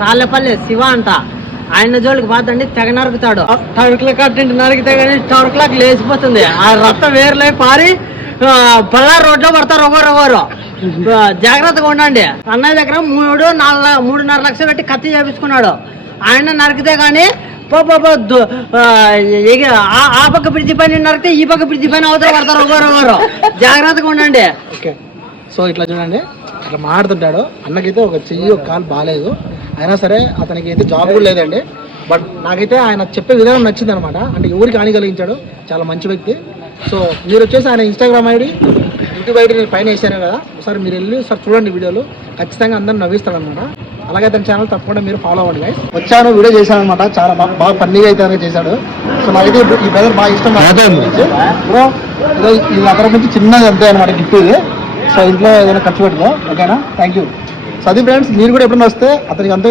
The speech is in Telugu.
తాళ్ళపల్లి శివ అంట. ఆయన జోలికి పోతండి తెగ నరుకుతాడు. టవర్ కట్టింటి నరికితే కానీ టవర్ లేచిపోతుంది. ఆ రక్తం వేరులై పారి పల్లారు రోడ్లో పడతారు ఒకరు. జాగ్రత్తగా ఉండండి. అన్నయ్య దగ్గర 3.5 లక్షలు పెట్టి కత్తి చేపించుకున్నాడు. ఆయన నరికితే గానీ ఆ పక్క బ్రిడ్జి పైన నరికితే ఈ పక్క బ్రిడ్జి పైన అవతల పడతారు ఒకరు. జాగ్రత్తగా ఉండండి. ఓకే, సో ఇట్లా చూడండి, ఇట్లా మాడుతుంటాడు. అన్నకైతే ఒక చెయ్యి ఒక కాలు బాగాలేదు, అయినా సరే అతనికి అయితే జాబ్ కూడా లేదండి. బట్ నాకైతే ఆయన చెప్పే విధానం నచ్చింది అనమాట. అంటే ఎవరికి హాని కలిగించాడు, చాలా మంచి వ్యక్తి. సో మీరు వచ్చేసి ఆయన ఇన్స్టాగ్రామ్ ఐడి, యూట్యూబ్ ఐడి నేను పైన వేసాను కదా, ఒకసారి మీరు వెళ్ళి ఒకసారి చూడండి వీడియోలు. ఖచ్చితంగా అందరిని నవ్విస్తాడు అనమాట. అలాగే తన ఛానల్ తప్పకుండా మీరు ఫాలో అవ్వండి గైస్. వచ్చాను, వీడియో చేశాను అనమాట. చాలా బాగా ఫన్నీగా అయితే చేశాడు. సో నాకైతే ఈ బ్రదర్ బాగా ఇష్టం. బ్రో ఇది అతని నుంచి చిన్నది అంతే అనమాట గిఫ్ట్ ఇది. సో ఇంట్లో ఏదైనా ఖర్చు పెట్టుకో, ఓకేనా? Thank you. సో అది ఫ్రెండ్స్, మీరు కూడా ఎప్పుడైనా వస్తే అతనికి అంతే